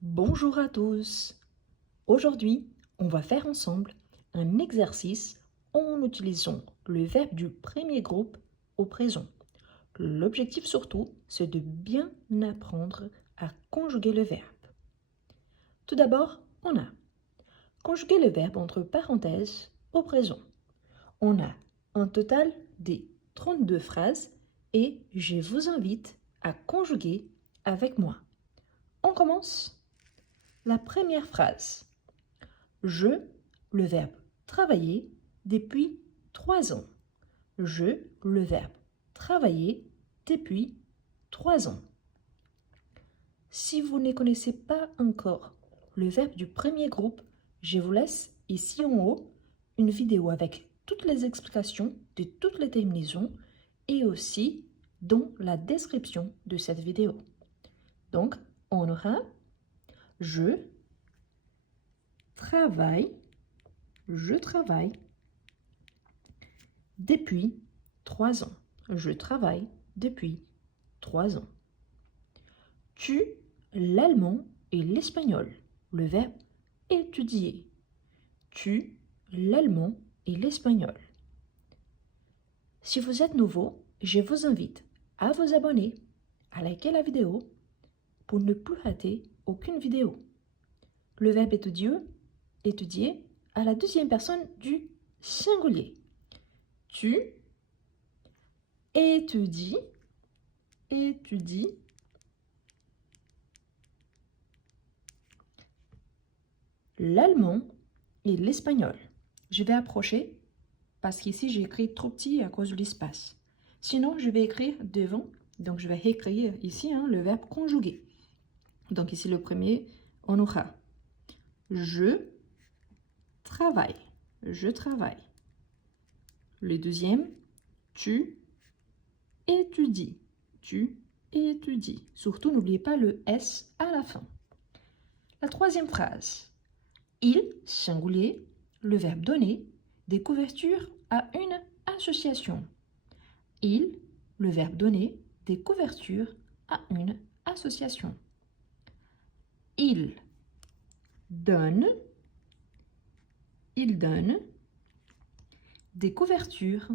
Bonjour à tous. Aujourd'hui, on va faire ensemble un exercice en utilisant le verbe du premier groupe au présent. L'objectif surtout, c'est de bien apprendre à conjuguer le verbe. Tout d'abord, on a conjugué le verbe entre parenthèses au présent. On a un total de 32 phrases et je vous invite à conjuguer avec moi. On commence. La première phrase. Je, le verbe travailler, depuis 3 ans. Je, le verbe travailler, depuis 3 ans. Si vous ne connaissez pas encore le verbe du premier groupe, je vous laisse ici en haut une vidéo avec toutes les explications de toutes les terminaisons et aussi dans la description de cette vidéo. Donc, on aura je travaille depuis 3 ans. Je travaille depuis 3 ans. Tu l'allemand et l'espagnol. Le verbe étudier. Tu l'allemand et l'espagnol. Si vous êtes nouveau, je vous invite à vous abonner, à liker la vidéo pour ne plus rater aucune vidéo. Le verbe étudier à la deuxième personne du singulier. Tu étudies l'allemand et l'espagnol. Je vais approcher parce qu'ici j'ai écrit trop petit à cause de l'espace. Sinon, je vais écrire devant. Donc, je vais écrire ici le verbe conjugué. Donc, ici le premier, on aura je travaille. Je travaille. Le deuxième, tu étudies. Tu étudies. Surtout, n'oubliez pas le S à la fin. La troisième phrase. Il, singulier, le verbe donner, des couvertures à une association. Il, le verbe donner, des couvertures à une association. Il donne des couvertures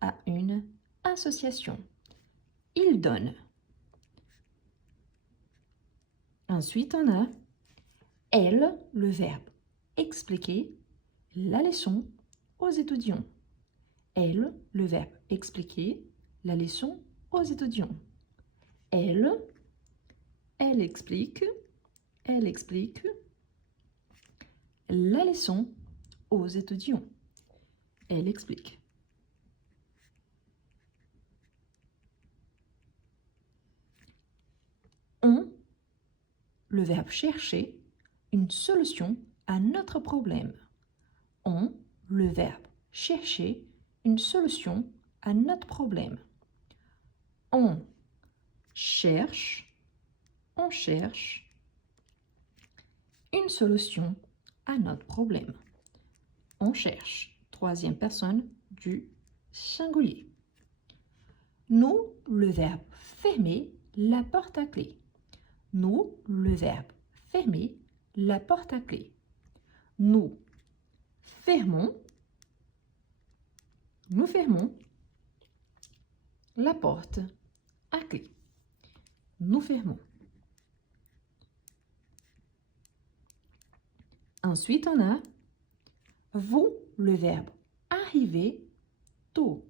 à une association. Il donne. Ensuite, on a elle, le verbe expliquer la leçon aux étudiants. Elle, le verbe expliquer la leçon aux étudiants. Elle explique la leçon aux étudiants. Elle explique. On, le verbe chercher une solution à notre problème. On, le verbe chercher une solution à notre problème. On cherche une solution à notre problème. On cherche, troisième personne du singulier. Nous, le verbe fermer la porte à clé. Nous, le verbe fermer la porte à clé. Nous fermons la porte à clé. Nous fermons. Ensuite, on a vous, le verbe arriver tôt.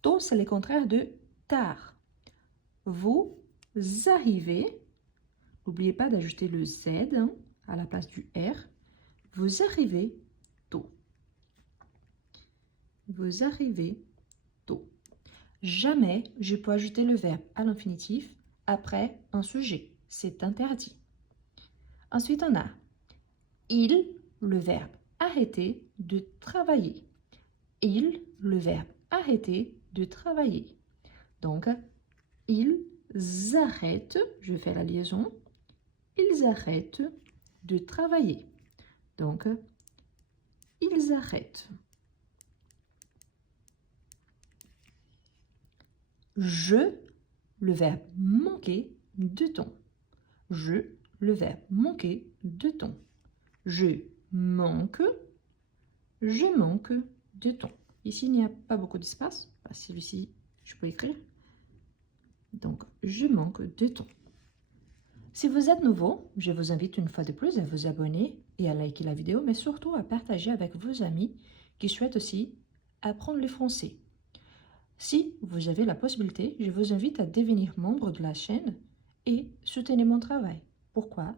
Tôt, c'est le contraire de tard. Vous arrivez, n'oubliez pas d'ajouter le Z à la place du R. Vous arrivez tôt. Vous arrivez tôt. Jamais je peux ajouter le verbe à l'infinitif après un sujet. C'est interdit. Ensuite, on a il, le verbe arrêter de travailler. Il, le verbe arrêter de travailler. Donc, ils arrêtent, je fais la liaison, ils arrêtent de travailler. Donc, ils arrêtent. Je, le verbe manquer de temps. Je, le verbe manquer de temps. Je manque de temps. Ici, il n'y a pas beaucoup d'espace. Celui-ci, je peux écrire. Donc, je manque de temps. Si vous êtes nouveau, je vous invite une fois de plus à vous abonner et à liker la vidéo, mais surtout à partager avec vos amis qui souhaitent aussi apprendre le français. Si vous avez la possibilité, je vous invite à devenir membre de la chaîne et soutenir mon travail. Pourquoi?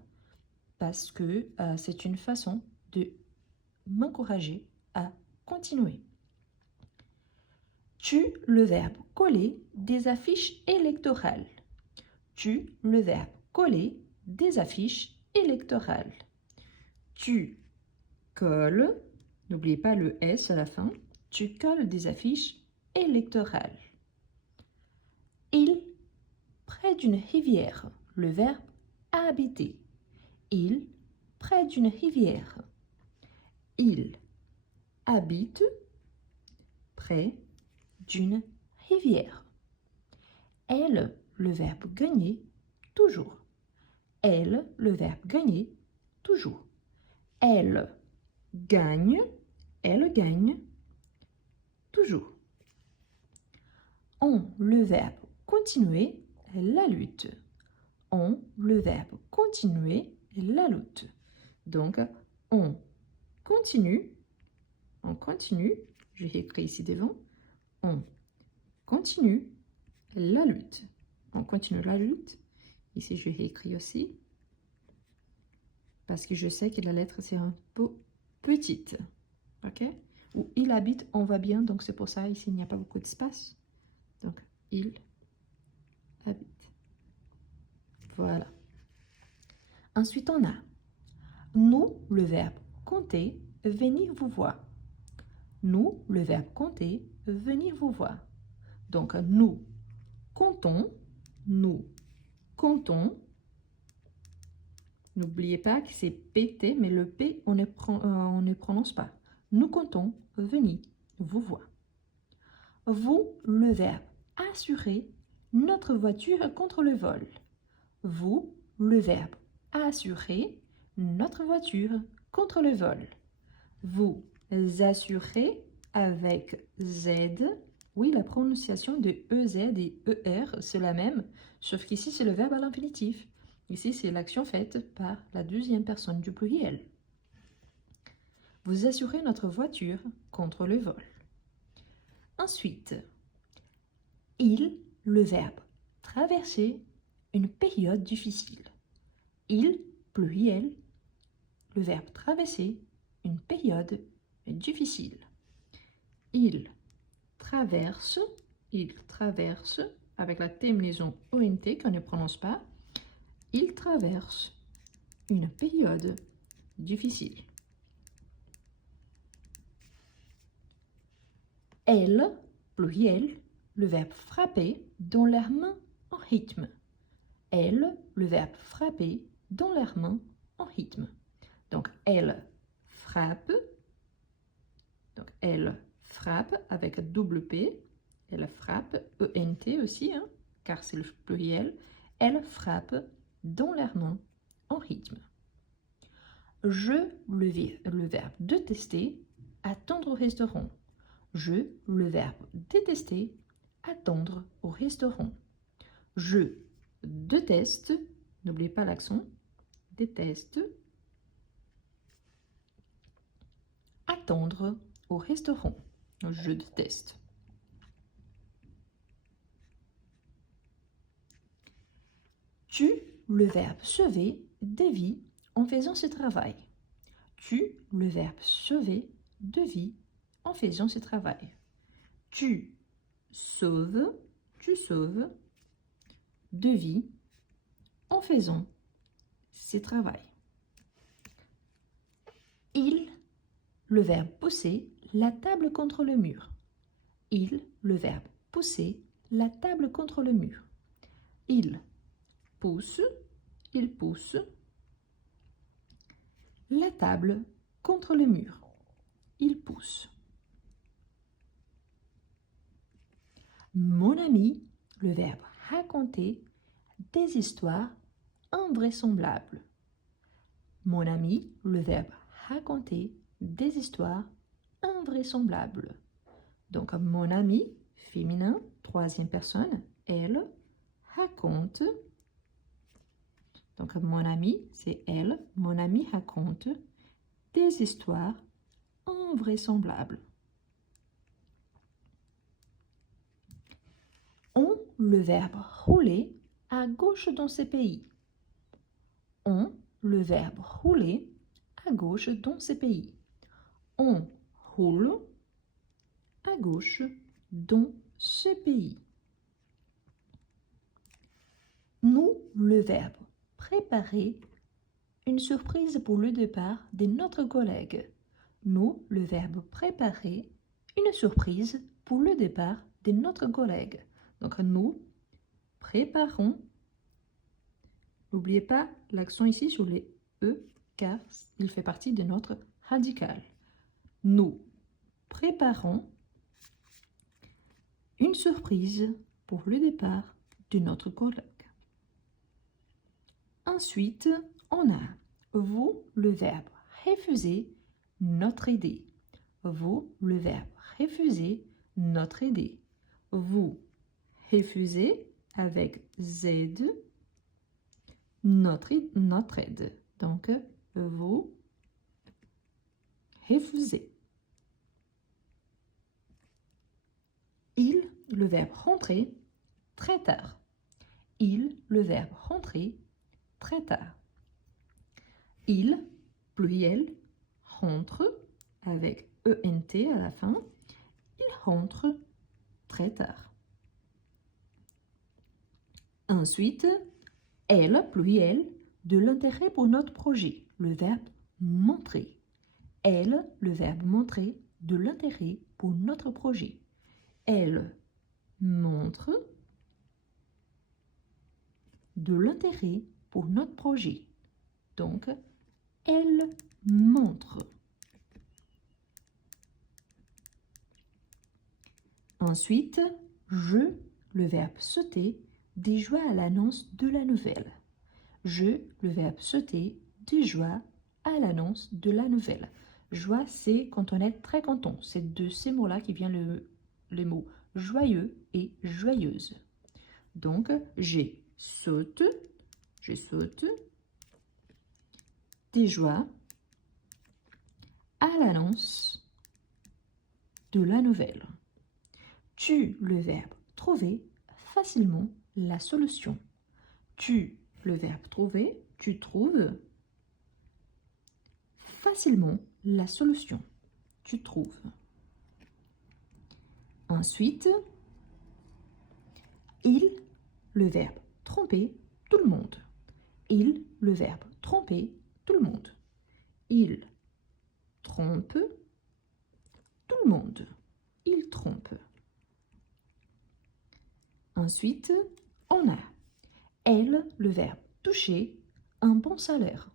Parce que c'est une façon de m'encourager à continuer. Tu, le verbe coller des affiches électorales. Tu, le verbe coller des affiches électorales. Tu colles, n'oubliez pas le S à la fin, tu colles des affiches électorales. Il, près d'une rivière, le verbe habiter. Il, près d'une rivière. Il habite près d'une rivière. Elle, le verbe gagner, toujours. Elle, le verbe gagner, toujours. Elle gagne, toujours. On, le verbe continuer, la lutte. On, le verbe continuer, la lutte. Donc, on continue, j'ai écrit ici devant, on continue la lutte. On continue la lutte. Ici, je vais écrire aussi, parce que je sais que la lettre, c'est un peu petite. OK? Où il habite, on va bien, donc c'est pour ça, ici, il n'y a pas beaucoup d'espace. Donc, il habite. Voilà. Ensuite, on a nous, le verbe compter, venir vous voir. Nous, le verbe compter, venir vous voir. Donc, nous comptons. N'oubliez pas que c'est PT, mais le P, on ne prononce pas. Nous comptons venir vous voir. Vous, le verbe assurer notre voiture contre le vol. Vous, le verbe assurer notre voiture contre le vol. Vous assurez avec Z. Oui, la prononciation de EZ et ER, c'est la même, sauf qu'ici, c'est le verbe à l'infinitif. Ici, c'est l'action faite par la deuxième personne du pluriel. Vous assurez notre voiture contre le vol. Ensuite, il, le verbe traverser une période difficile. Il, pluriel, le verbe traverser une période difficile. Il traverse, avec la terminaison ONT qu'on ne prononce pas, il traverse une période difficile. Elle, pluriel, le verbe frapper dans leurs mains en rythme. Elle, le verbe frapper dans leurs mains en rythme. Donc, elle frappe. Donc, elle frappe avec double P. Elle frappe, ENT aussi, hein, car c'est le pluriel. Elle frappe dans leurs mains en rythme. Je, le verbe détester, attendre au restaurant. Je, le verbe détester, attendre au restaurant. Je déteste, n'oubliez pas l'accent, déteste, attendre au restaurant. Je déteste. Tu, le verbe sauver, des vies en faisant ce travail. Tu, le verbe sauver, de vie en faisant ce travail. Tu sauves de vie en faisant ce travail. Il, le verbe pousser, la table contre le mur. Il, le verbe pousser, la table contre le mur. Il pousse la table contre le mur. Il pousse. Mon ami, le verbe raconter des histoires invraisemblables. mon ami, le verbe raconter des histoires invraisemblables. Donc, mon ami, féminin, troisième personne, elle raconte. Donc, mon ami, c'est elle. Mon ami raconte des histoires invraisemblables. On, le verbe rouler, à gauche dans ces pays. On, le verbe rouler, à gauche dans ces pays. On roule à gauche dans ce pays. Nous, le verbe préparer une surprise pour le départ de notre collègue. Nous, le verbe préparer une surprise pour le départ de notre collègue. Donc, nous préparons. N'oubliez pas l'accent ici sur les E, car il fait partie de notre radical. Nous préparons une surprise pour le départ de notre collègue. Ensuite, on a vous, le verbe refuser notre idée. Vous, le verbe refuser notre idée. Vous refusez avec Z notre aide. Donc, vous refusez. Il, le verbe rentrer, très tard. Il, le verbe rentrer, très tard. Il, pluriel, rentre, avec ENT à la fin. Il rentre très tard. Ensuite, elle, pluriel, de l'intérêt pour notre projet. Le verbe montrer. Elle, le verbe montrer, de l'intérêt pour notre projet. Elle montre de l'intérêt pour notre projet. Donc, elle montre. Ensuite, je, le verbe sauter, déjoie à l'annonce de la nouvelle. Je, le verbe sauter, déjoie à l'annonce de la nouvelle. Joie, c'est quand on est très content. C'est de ces mots-là qui vient les mots joyeux et joyeuse. Donc, je saute, déjoie à l'annonce de la nouvelle. Tu, le verbe trouver, facilement la solution. Tu, le verbe trouver, tu trouves facilement la solution. Tu trouves. Ensuite, il, le verbe tromper tout le monde. Il, le verbe tromper tout le monde. Il trompe tout le monde. Il trompe. Ensuite, on a elle, le verbe toucher, un bon salaire.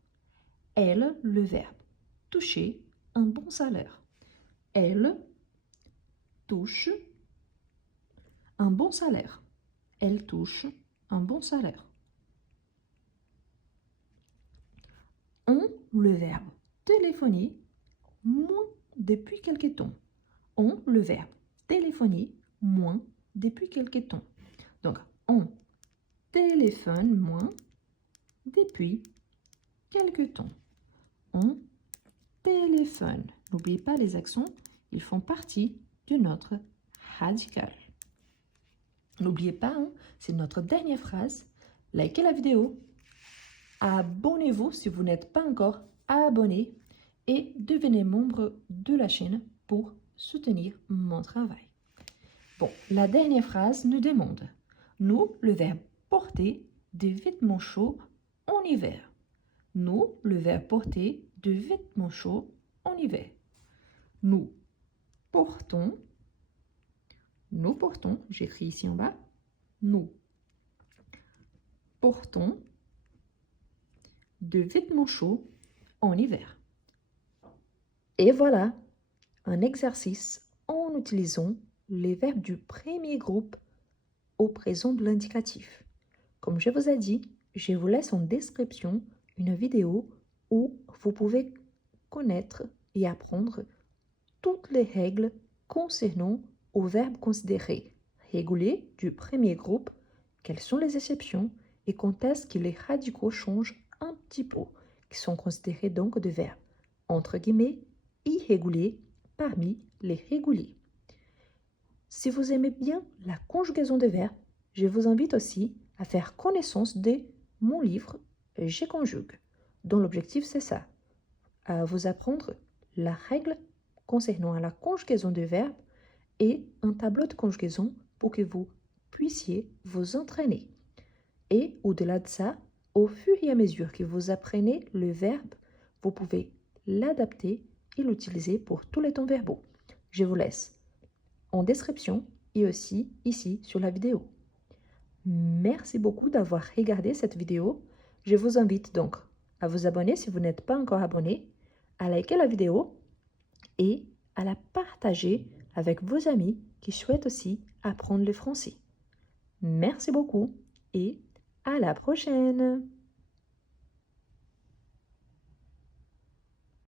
Elle, le verbe toucher, un bon salaire. Elle touche un bon salaire. Elle touche un bon salaire. On, le verbe téléphoner, moins depuis quelque temps. On, le verbe téléphoner, moins depuis quelque temps. Donc, on téléphone moins depuis quelque temps. On téléphone. N'oubliez pas les accents, ils font partie de notre radical. N'oubliez pas, c'est notre dernière phrase. Likez la vidéo. Abonnez-vous si vous n'êtes pas encore abonné et devenez membre de la chaîne pour soutenir mon travail. Bon, la dernière phrase nous demande. Nous, le verbe porter des vêtements chauds en hiver. Nous, le verbe porter de vêtements chauds en hiver. Nous portons, j'écris ici en bas, nous portons de vêtements chauds en hiver. Et voilà, un exercice en utilisant les verbes du premier groupe au présent de l'indicatif. Comme je vous ai dit, je vous laisse en description une vidéo où vous pouvez connaître et apprendre toutes les règles concernant aux verbes considérés réguliers du premier groupe, quelles sont les exceptions et quand est-ce que les radicaux changent un petit peu, qui sont considérés donc des verbes, entre guillemets, irréguliers parmi les réguliers. Si vous aimez bien la conjugaison des verbes, je vous invite aussi à faire connaissance de mon livre Je conjugue, dont l'objectif c'est ça, à vous apprendre la règle concernant la conjugaison des verbes et un tableau de conjugaison pour que vous puissiez vous entraîner. Et au-delà de ça, au fur et à mesure que vous apprenez le verbe, vous pouvez l'adapter et l'utiliser pour tous les temps verbaux. Je vous laisse en description et aussi ici sur la vidéo. Merci beaucoup d'avoir regardé cette vidéo. Je vous invite donc à vous abonner si vous n'êtes pas encore abonné, à liker la vidéo et à la partager avec vos amis qui souhaitent aussi apprendre le français. Merci beaucoup et à la prochaine!